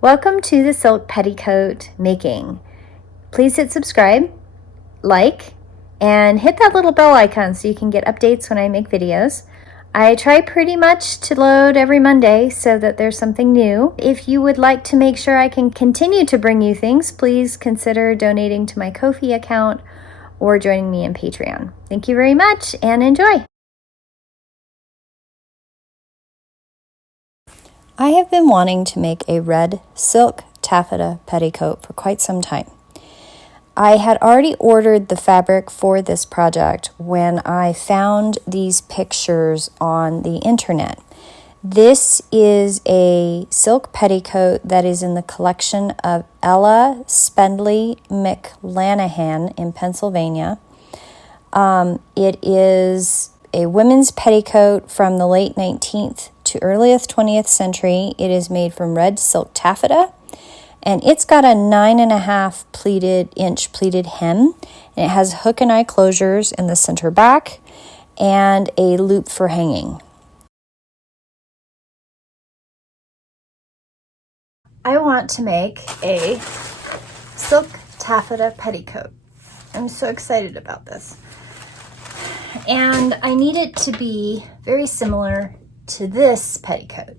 Welcome to the silk petticoat making. Please hit subscribe, like, and hit that little bell icon so you can get updates when I make videos. I try pretty much to load every Monday so that there's something new. If you would like to make sure I can continue to bring you things, please consider donating to my Ko-fi account or joining me in Patreon. Thank you very much and enjoy. I have been wanting to make a red silk taffeta petticoat for quite some time. I had already ordered the fabric for this project when I found these pictures on the internet. This is a silk petticoat that is in the collection of Ella Spendley McLanahan in Pennsylvania. It is a women's petticoat from the late 19th to earliest 20th century. It is made from red silk taffeta, and it's got a 9.5 pleated hem, and it has hook and eye closures in the center back and a loop for hanging. I want to make a silk taffeta petticoat. I'm so excited about this. And I need it to be very similar to this petticoat.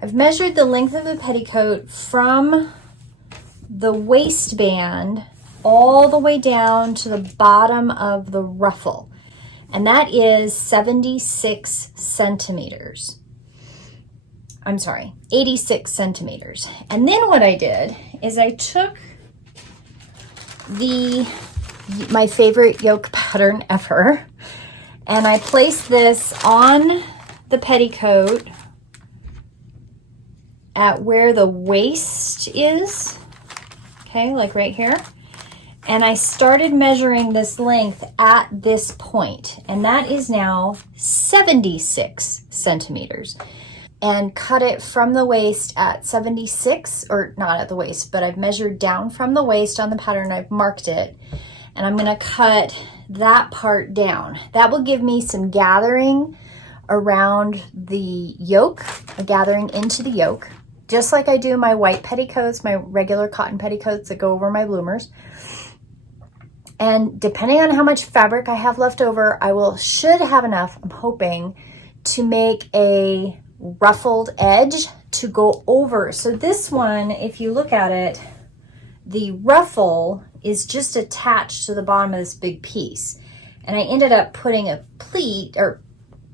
I've measured the length of the petticoat from the waistband all the way down to the bottom of the ruffle, and that is 76 centimeters. I'm sorry, 86 centimeters. And then what I did is I took my favorite yoke pattern ever, and I placed this on the petticoat at where the waist is, okay, like right here. And I started measuring this length at this point, and that is now 76 centimeters. And cut it from the waist at 76, or not at the waist, but I've measured down from the waist on the pattern. I've marked it, and I'm gonna cut that part down. That will give me some gathering around the yoke, a gathering into the yoke, just like I do my white petticoats, my regular cotton petticoats that go over my bloomers. And depending on how much fabric I have left over, should have enough, I'm hoping, to make a ruffled edge to go over. So this one, if you look at it, the ruffle is just attached to the bottom of this big piece. And I ended up putting a pleat or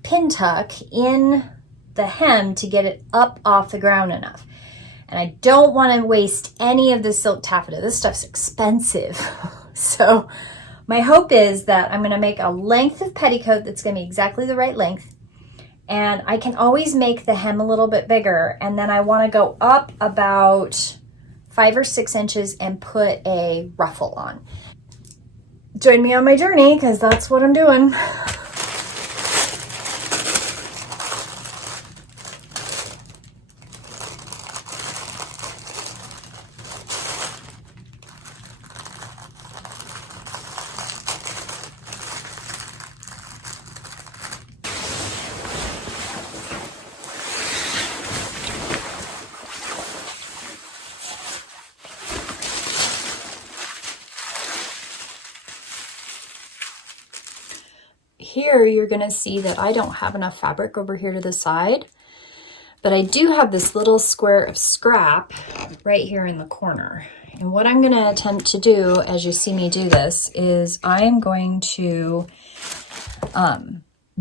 pin tuck in the hem to get it up off the ground enough. And I don't want to waste any of the silk taffeta. This stuff's expensive. So my hope is that I'm going to make a length of petticoat that's going to be exactly the right length. And I can always make the hem a little bit bigger. And then I want to go up about 5 or 6 inches and put a ruffle on. Join me on my journey, because that's what I'm doing. Here you're going to see that I don't have enough fabric over here to the side, but I do have this little square of scrap right here in the corner. And what I'm going to attempt to do as you see me do this is I am going to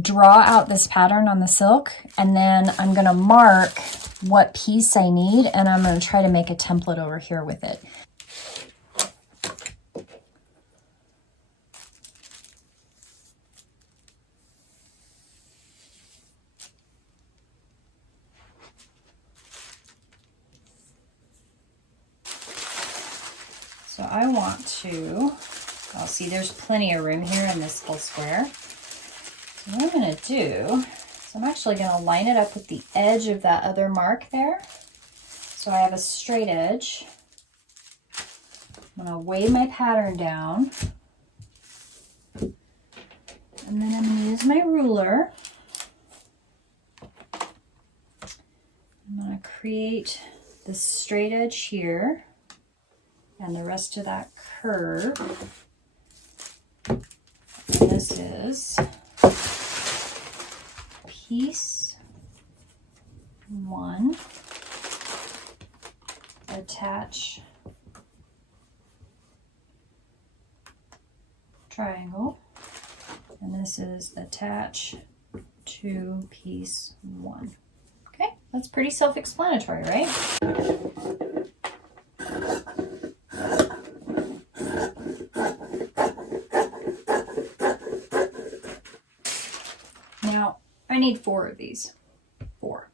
draw out this pattern on the silk, and then I'm going to mark what piece I need, and I'm going to try to make a template over here with it. So I want to, see there's plenty of room here in this little square. So what I'm going to do is I'm actually going to line it up with the edge of that other mark there. So I have a straight edge. I'm going to weigh my pattern down. And then I'm going to use my ruler. I'm going to create this straight edge here and the rest of that curve. And this is piece 1, attach triangle, and this is attach to piece 1. Okay, that's pretty self-explanatory, right? Now, I need 4 of these. 4.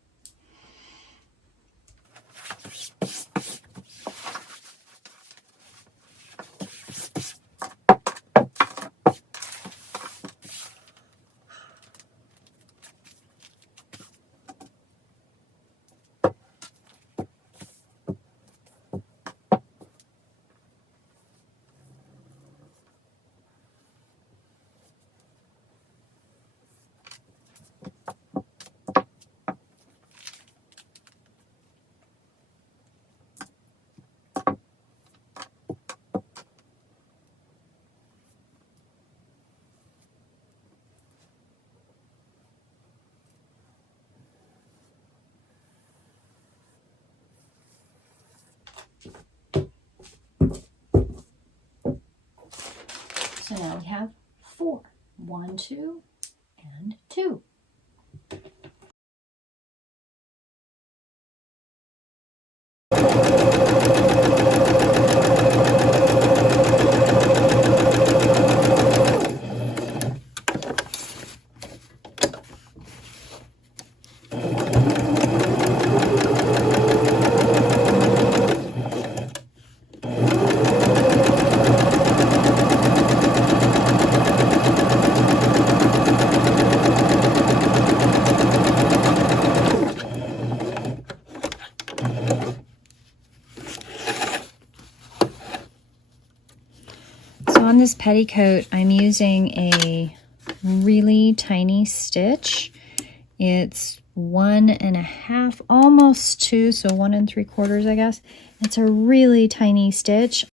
So now we have 4. 1, 2, and 2. On this petticoat, I'm using a really tiny stitch. It's 1.5, almost 2, so 1 3/4, I guess. It's a really tiny stitch.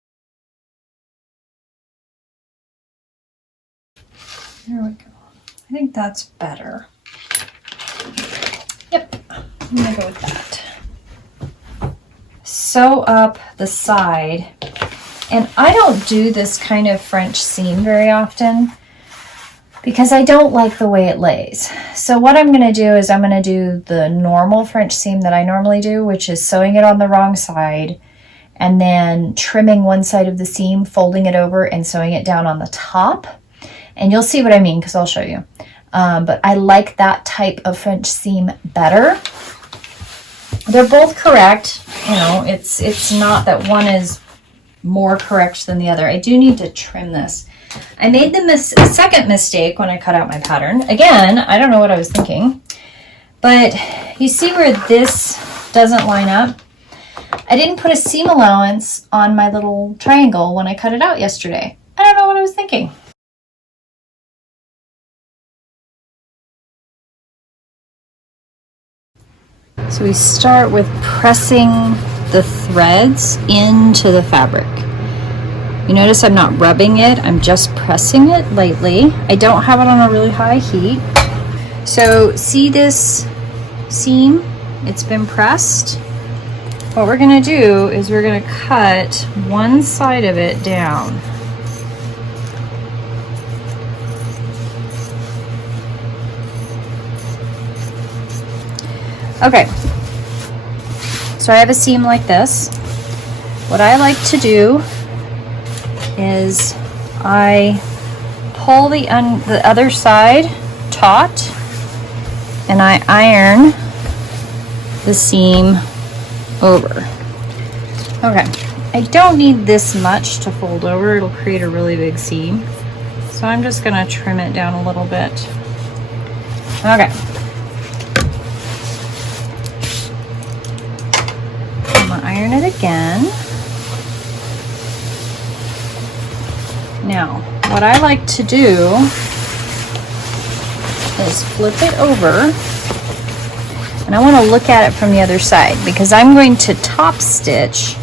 There we go. I think that's better. Yep, I'm gonna go with that. Sew up the side. And I don't do this kind of French seam very often because I don't like the way it lays. So what I'm going to do is I'm going to do the normal French seam that I normally do, which is sewing it on the wrong side and then trimming one side of the seam, folding it over and sewing it down on the top. And you'll see what I mean because I'll show you. But I like that type of French seam better. They're both correct. You know, it's not that one is more correct than the other. I do need to trim this. I made the second mistake when I cut out my pattern. Again, I don't know what I was thinking, but you see where this doesn't line up? I didn't put a seam allowance on my little triangle when I cut it out yesterday. I don't know what I was thinking. So we start with pressing the threads into the fabric. You notice I'm not rubbing it, I'm just pressing it lightly. I don't have it on a really high heat. So see this seam? It's been pressed. What we're gonna do is we're gonna cut one side of it down. Okay. So I have a seam like this. What I like to do is I pull the other side taut and I iron the seam over. Okay, I don't need this much to fold over. It'll create a really big seam. So I'm just gonna trim it down a little bit. Okay. Iron it again. Now, what I like to do is flip it over And I want to look at it from the other side because I'm going to top stitch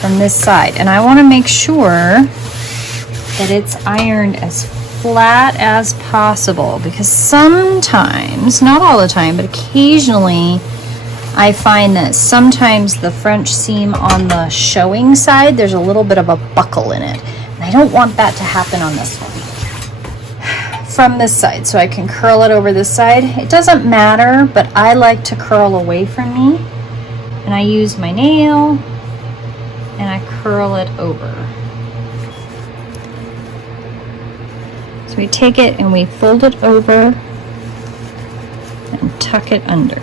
from this side. And I want to make sure that it's ironed as flat as possible, because sometimes, not all the time, but occasionally I find that sometimes the French seam on the showing side, there's a little bit of a buckle in it. And I don't want that to happen on this one. From this side, so I can curl it over this side. It doesn't matter, but I like to curl away from me. And I use my nail and I curl it over. So we take it and we fold it over and tuck it under.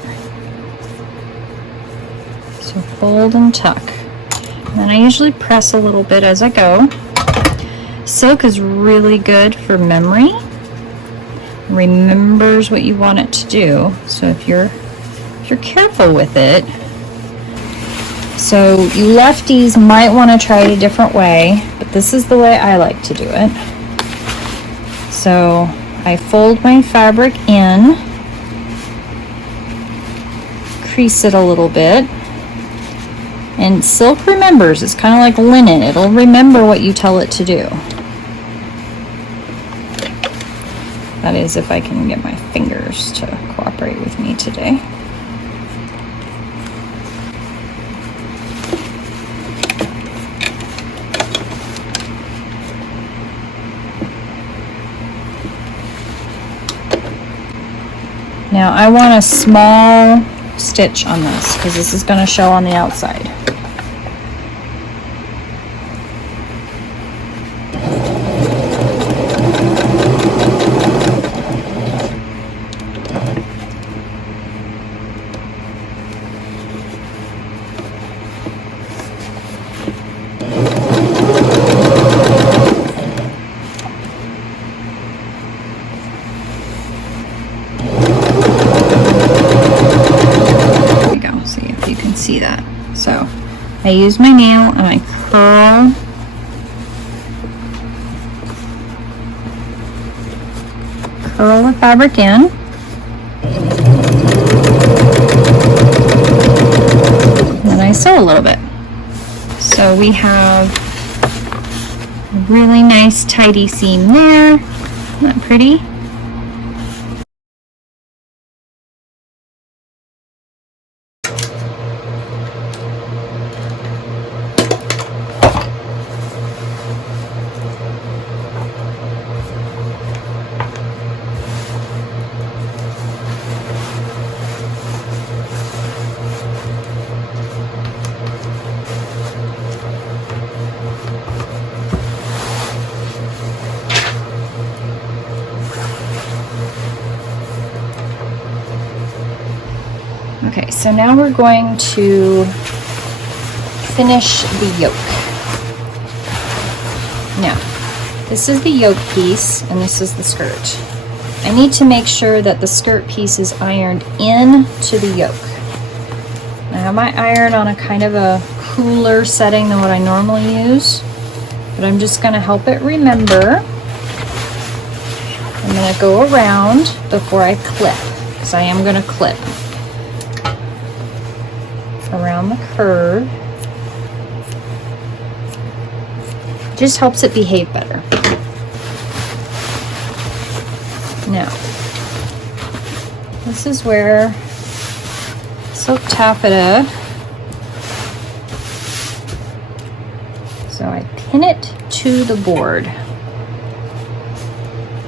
So fold and tuck. And then I usually press a little bit as I go. Silk is really good for memory. Remembers what you want it to do. So if you're careful with it. So you lefties might want to try it a different way, but this is the way I like to do it. So I fold my fabric in, crease it a little bit, and silk remembers. It's kind of like linen. It'll remember what you tell it to do. That is, if I can get my fingers to cooperate with me today. Now I want a small stitch on this because this is going to show on the outside. See that? So I use my nail and I curl the fabric in. And then I sew a little bit. So we have a really nice tidy seam there. Isn't that pretty? Okay, so now we're going to finish the yoke. Now, this is the yoke piece and this is the skirt. I need to make sure that the skirt piece is ironed into the yoke. I have my iron on a kind of a cooler setting than what I normally use, but I'm just going to help it remember. I'm going to go around before I clip, because I am going to clip around the curve. Just helps it behave better. Now, this is where silk taffeta, so I pin it to the board.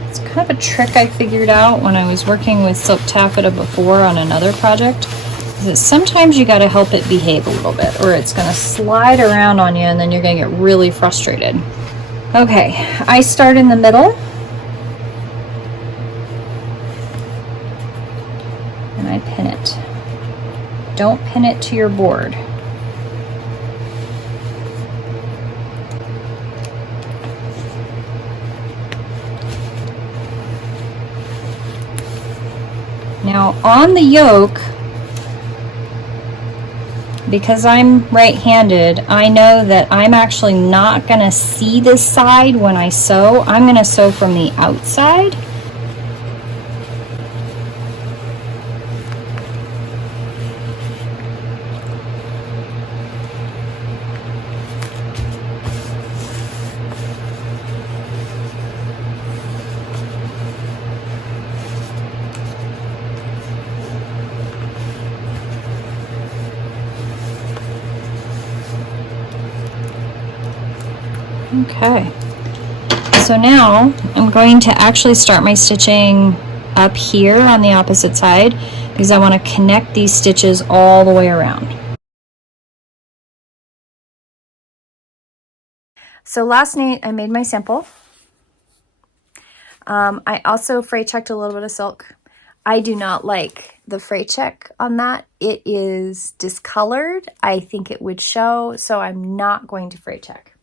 It's kind of a trick I figured out when I was working with silk taffeta before on another project. Sometimes you got to help it behave a little bit, or it's going to slide around on you and then you're going to get really frustrated. Okay, I start in the middle and I pin it. Don't pin it to your board. Now on the yoke, because I'm right-handed, I know that I'm actually not going to see this side when I sew. I'm going to sew from the outside. Okay. So now I'm going to actually start my stitching up here on the opposite side because I want to connect these stitches all the way around. So last night I made my sample. I also fray checked a little bit of silk. I do not like the fray check on that. It is discolored. I think it would show, so I'm not going to fray check.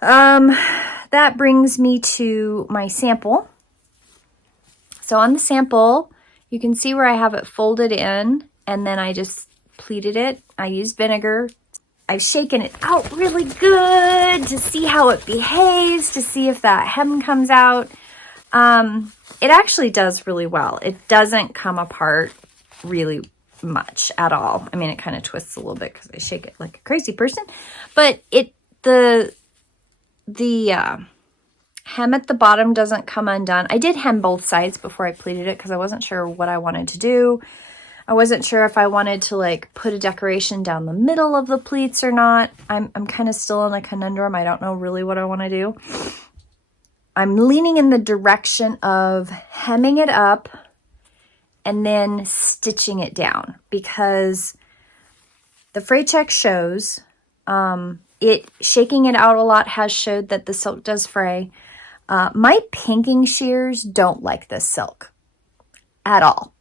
That brings me to my sample. So on the sample, you can see where I have it folded in, and then I just pleated it. I used vinegar. I've shaken it out really good to see how it behaves, to see if that hem comes out. It actually does really well. It doesn't come apart really much at all. I mean, it kind of twists a little bit because I shake it like a crazy person, but the hem at the bottom doesn't come undone. I did hem both sides before I pleated it because I wasn't sure what I wanted to do. I wasn't sure if I wanted to like put a decoration down the middle of the pleats or not. I'm kind of still in a conundrum. I don't know really what I want to do. I'm leaning in the direction of hemming it up and then stitching it down because the fray check shows shaking it out a lot has showed that the silk does fray. My pinking shears don't like this silk at all.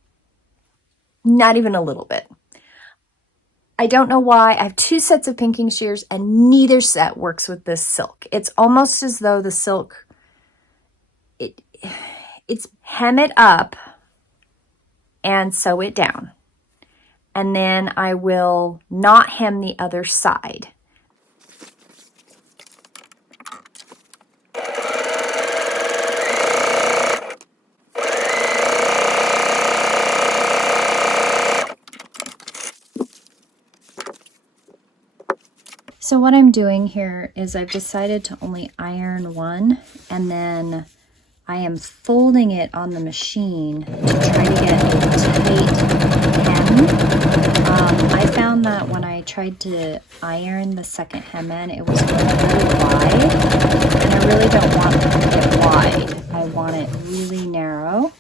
Not even a little bit. I don't know why. I have two sets of pinking shears and neither set works with this silk. It's almost as though the silk, it's hem it up and sew it down. And then I will not hem the other side. So what I'm doing here is I've decided to only iron one, and then I am folding it on the machine to try to get a tight hem. I found that when I tried to iron the second hem in, it was really wide, and I really don't want it wide. I want it really narrow.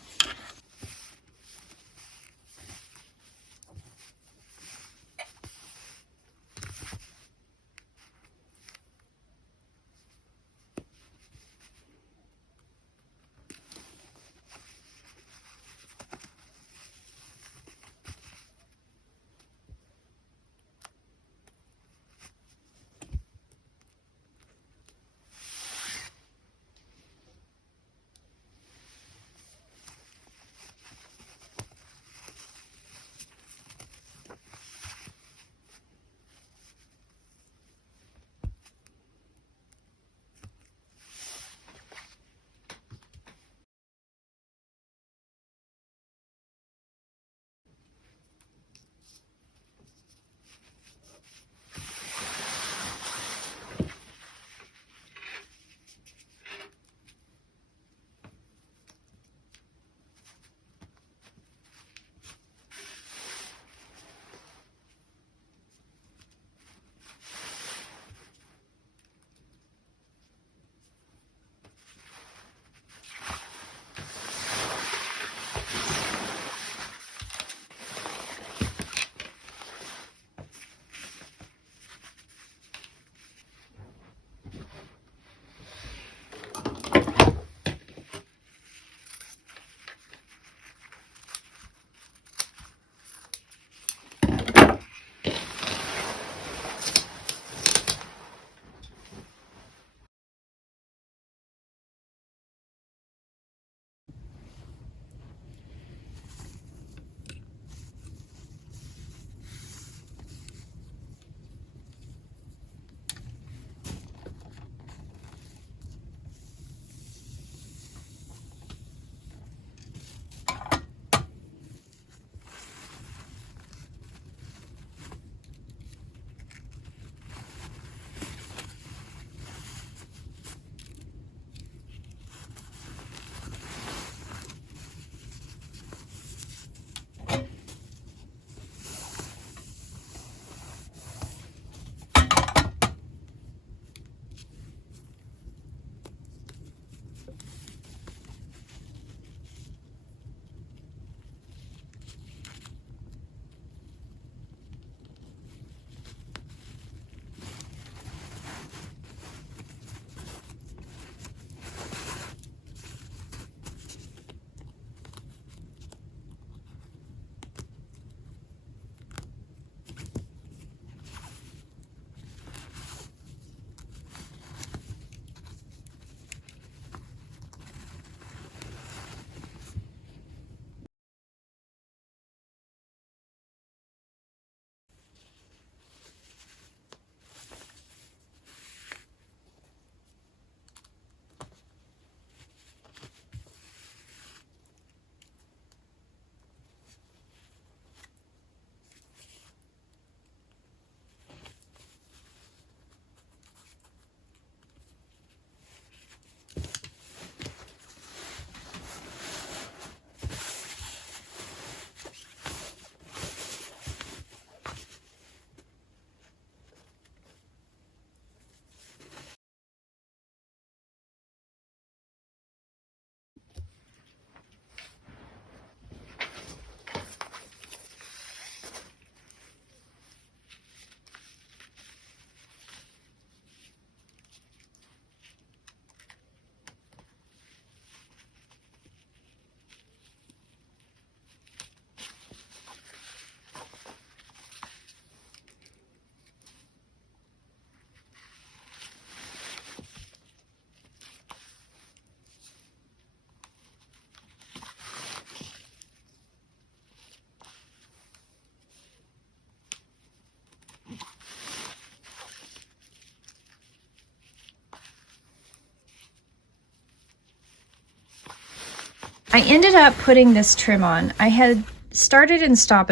I ended up putting this trim on. I had started and stopped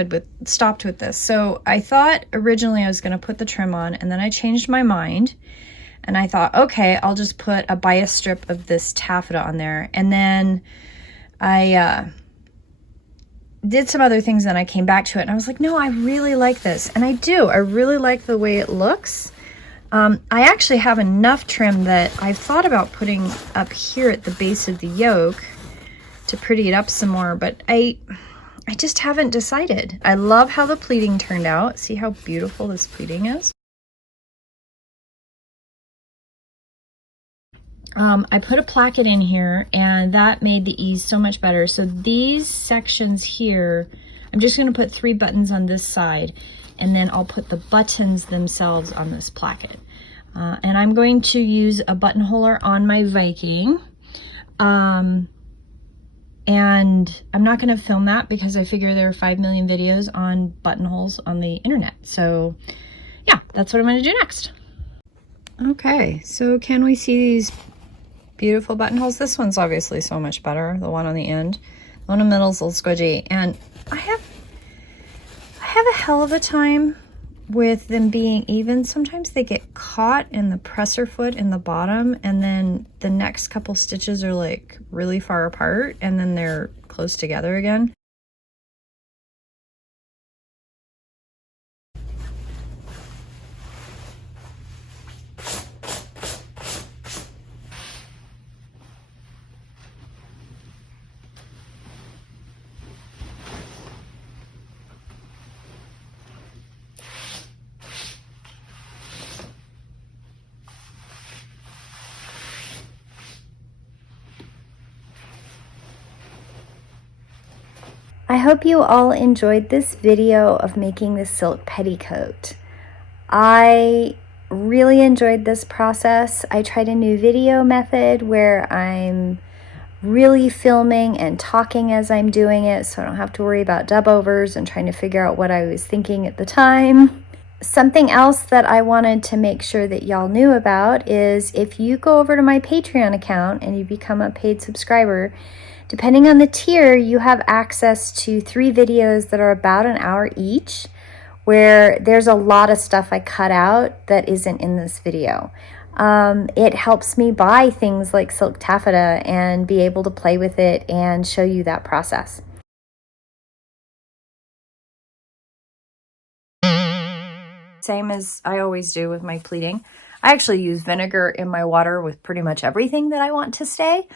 with this. So I thought originally I was going to put the trim on, and then I changed my mind. And I thought, okay, I'll just put a bias strip of this taffeta on there. And then I did some other things, and I came back to it, and I was like, no, I really like this. And I do. I really like the way it looks. I actually have enough trim that I've thought about putting up here at the base of the yoke to pretty it up some more, but I just haven't decided. I love how the pleating turned out. See how beautiful this pleating is? I put a placket in here, and that made the ease so much better. So these sections here, I'm just going to put 3 buttons on this side, and then I'll put the buttons themselves on this placket. And I'm going to use a buttonholer on my Viking. And I'm not going to film that because I figure there are 5 million videos on buttonholes on the internet. So yeah, that's what I'm going to do next. Okay, so can we see these beautiful buttonholes? This one's obviously so much better, the one on the end. The one in the middle is a little squidgy, and I have a hell of a time with them being even. Sometimes they get caught in the presser foot in the bottom, and then the next couple stitches are like really far apart, and then they're close together again. I hope you all enjoyed this video of making the silk petticoat. I really enjoyed this process. I tried a new video method where I'm really filming and talking as I'm doing it, so I don't have to worry about dub overs and trying to figure out what I was thinking at the time. Something else that I wanted to make sure that y'all knew about is if you go over to my Patreon account and you become a paid subscriber, depending on the tier, you have access to 3 videos that are about an hour each, where there's a lot of stuff I cut out that isn't in this video. It helps me buy things like silk taffeta and be able to play with it and show you that process. Same as I always do with my pleating. I actually use vinegar in my water with pretty much everything that I want to stay.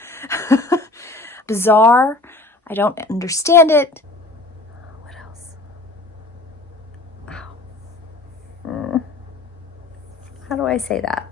Bizarre. I don't understand it. What else? Oh. How do I say that?